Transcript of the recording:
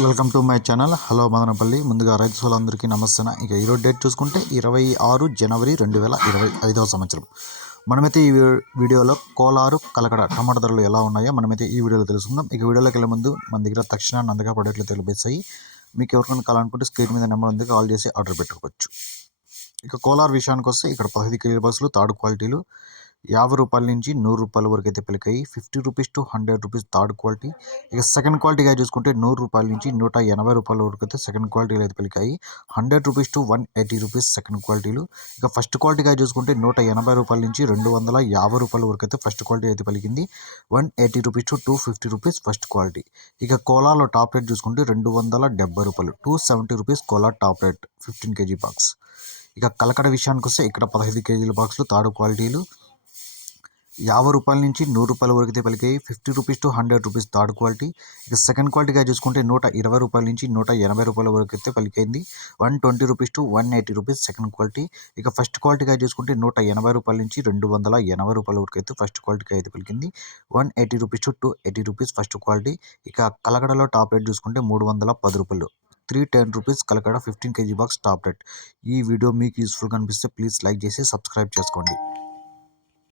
Welcome to my channel hello Madanapalle ముందుగా రైతు సోలందరికీ నమస్తే. ఇక ఈరోజు డేట్ చూసుకుంటే ఇరవై ఆరు జనవరి రెండు వేల ఇరవై ఐదవ సంవత్సరం. మనమైతే ఈ వీ- వీడియోలో కోలారు కలకడ టమాటా ధరలు ఎలా ఉన్నాయో మనమైతే ఈ వీడియోలో తెలుసుకుందాం. ఇక వీడియోలోకి వెళ్ళే ముందు మన దగ్గర తక్షణ నందగా పడేట్లు తెలిపేస్తాయి మీకు ఎవరికైనా కావాలనుకుంటే స్క్రీన్ మీద నెంబర్ ఉంది కాల్ చేసి ఆర్డర్ పెట్టుకోవచ్చు. ఇక కోలార్ విషయానికి వస్తే ఇక్కడ పదహైదు కేజీ బస్సులు థర్డ్ క్వాలిటీలు. యాభై రూపాయల నుంచి నూరు రూపాయల వరకు అయితే పిలికాయి. Fifty rupees to hundred rupees third quality. ఇక సెకండ్ క్వాలిటీగా చూసుకుంటే నూరు రూపాయల నుంచి నూట ఎనభై రూపాయల వరకు అయితే సెకండ్ క్వాలిటీలు అయితే పలికాయి. Hundred rupees to one eighty rupees second క్వాలిటీలు. ఇక ఫస్ట్ క్వాలిటీగా చూసుకుంటే నూట ఎనభై రూపాయల నుంచి రెండు వందల యాభై రూపాయల వరకు అయితే ఫస్ట్ క్వాలిటీ అయితే పలికింది. One eighty rupees to two fifty rupees first quality. ఇక కోలాలో టాప్ రేట్ చూసుకుంటే రెండు వందల డెబ్బై రూపాయలు. Two seventy rupees Kolar top rate fifteen KG box. ఇక కలకడ విషయానికి వస్తే ఇక్కడ పదహైదు కేజీల బాక్సులు థర్డ్ క్వాలిటీలు. యాభై రూపాయల నుంచి నూరు రూపాయల వరకు అయితే పలికాయి. Fifty rupees to hundred rupees third quality. ఇక సెకండ్ క్వాలిటీగా చూసుకుంటే నూట ఇరవై రూపాయల నుంచి నూట ఎనభై రూపాయల వరకు అయితే పలికైంది. One twenty rupees to one eighty rupees second quality. ఇక ఫస్ట్ క్వాలిటీగా చూసుకుంటే నూట ఎనభై రూపాయల నుంచి రెండు వందల ఎనభై రూపాయల వరకు అయితే ఫస్ట్ క్వాలిటీకి అయితే పలికింది. One eighty rupees to two eighty rupees first quality. ఇక కలగడలో టాప్ రేట్ చూసుకుంటే మూడు వందల పది రూపాయలు. Three ten rupees Kalakada fifteen KG box top rate. ఈ వీడియో మీకు యూస్ఫుల్గా అనిపిస్తే ప్లీజ్ లైక్ చేసి సబ్స్క్రైబ్ చేసుకోండి.